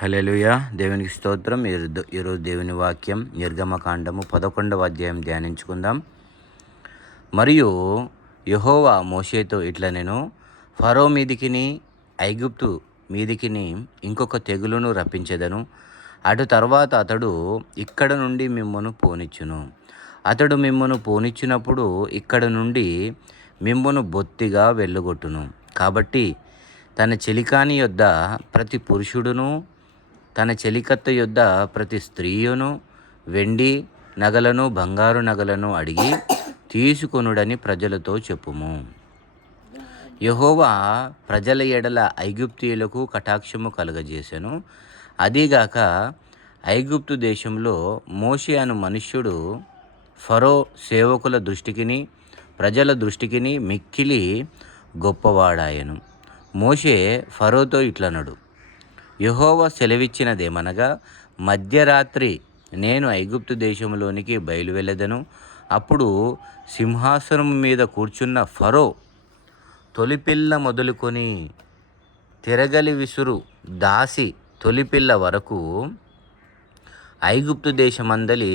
హల్లెలూయా. దేవునికి స్తోత్రం. ఈరోజు దేవుని వాక్యం నిర్గమకాండము 11వ అధ్యాయం ధ్యానించుకుందాం. మరియు యెహోవా మోషేతో ఇట్లా నేను ఫరో మీదికిని ఐగుప్తు మీదికిని ఇంకొక తెగులును రప్పించెదను. అటు తర్వాత అతడు ఇక్కడ నుండి మిమ్మును పోనిచ్చును. అతడు మిమ్మును పోనిచ్చినప్పుడు ఇక్కడ నుండి మిమ్మును బొత్తిగా వెళ్ళగొట్టును. కాబట్టి తన చెలికాని యొద్ద ప్రతి పురుషుడును తన చెలికత్త యొద్ద ప్రతి స్త్రీయును వెండి నగలను బంగారు నగలను అడిగి తీసుకొనుడని ప్రజలతో చెప్పుము. యెహోవా ప్రజల ఎడల ఐగుప్తీయులకు కటాక్షము కలుగజేసెను. అదీగాక ఐగుప్తు దేశంలో మోషే అను మనుష్యుడు ఫరో సేవకుల దృష్టికిని ప్రజల దృష్టికిని మిక్కిలి గొప్పవాడాయను. మోషే ఫరోతో ఇట్లనడు, యెహోవా సెలవిచ్చినదేమనగా, మధ్యరాత్రి నేను ఐగుప్తు దేశంలోనికి బయలువెళ్ళెదను. అప్పుడు సింహాసనం మీద కూర్చున్న ఫరో తొలిపిల్ల మొదలుకొని తిరగలి విసురు దాసి తొలిపిల్ల వరకు ఐగుప్తు దేశమందలి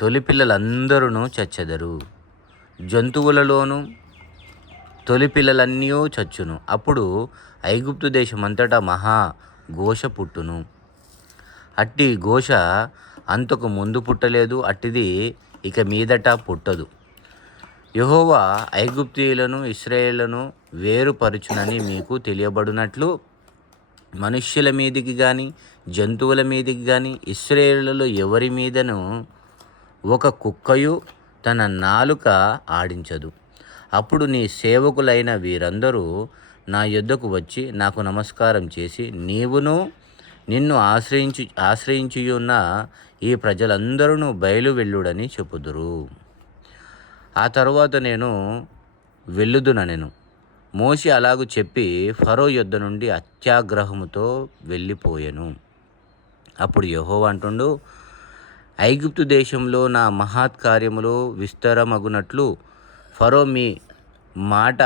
తొలిపిల్లలందరూ చచ్చెదరు. జంతువులలోనూ తొలిపిల్లలన్నీ చచ్చును. అప్పుడు ఐగుప్తు దేశమంతటా మహా ఘోష పుట్టును. అట్టి ఘోష అంతకు ముందు పుట్టలేదు, అట్టిది ఇక మీదట పుట్టదు. యెహోవా ఐగుప్తీయులను ఇశ్రాయేలును వేరుపరచునని మీకు తెలియబడినట్లు మనుష్యుల మీదికి గాని జంతువుల మీదికి గాని ఇశ్రాయేలులో ఎవరి మీదను ఒక కుక్కయు తన నాలుక ఆడించదు. అప్పుడు నీ సేవకులైన వీరందరూ నా యొద్దకు వచ్చి నాకు నమస్కారం చేసి, నీవును నిన్ను ఆశ్రయించియున్న ఈ ప్రజలందరూ బయలు వెళ్ళుడని చెప్పుదురు. ఆ తరువాత నేను వెళ్ళుదునెను. మోషే అలాగు చెప్పి ఫరో యొద్ద నుండి అత్యాగ్రహముతో వెళ్ళిపోయెను. అప్పుడు యెహోవా అంటుండు, ఐగుప్తు దేశంలో నా మహత్కార్యములు విస్తరమగునట్లు ఫరో మీ మాట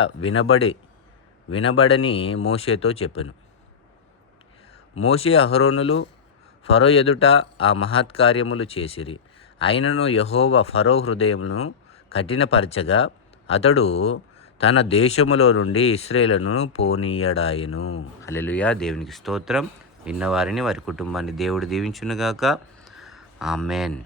వినబడని మోషేతో చెప్పెను. మోషే అహరోనులు ఫరో ఎదుట ఆ మహత్కార్యములు చేసిరి. అయినను యెహోవా ఫరో హృదయమును కఠినపరచగా అతడు తన దేశములో నుండి ఇశ్రాయేలును పోనీయడాయెను. హల్లెలూయా. దేవునికి స్తోత్రం. విన్నవారిని వారి కుటుంబాన్ని దేవుడు దీవించునుగాక. ఆమేన్.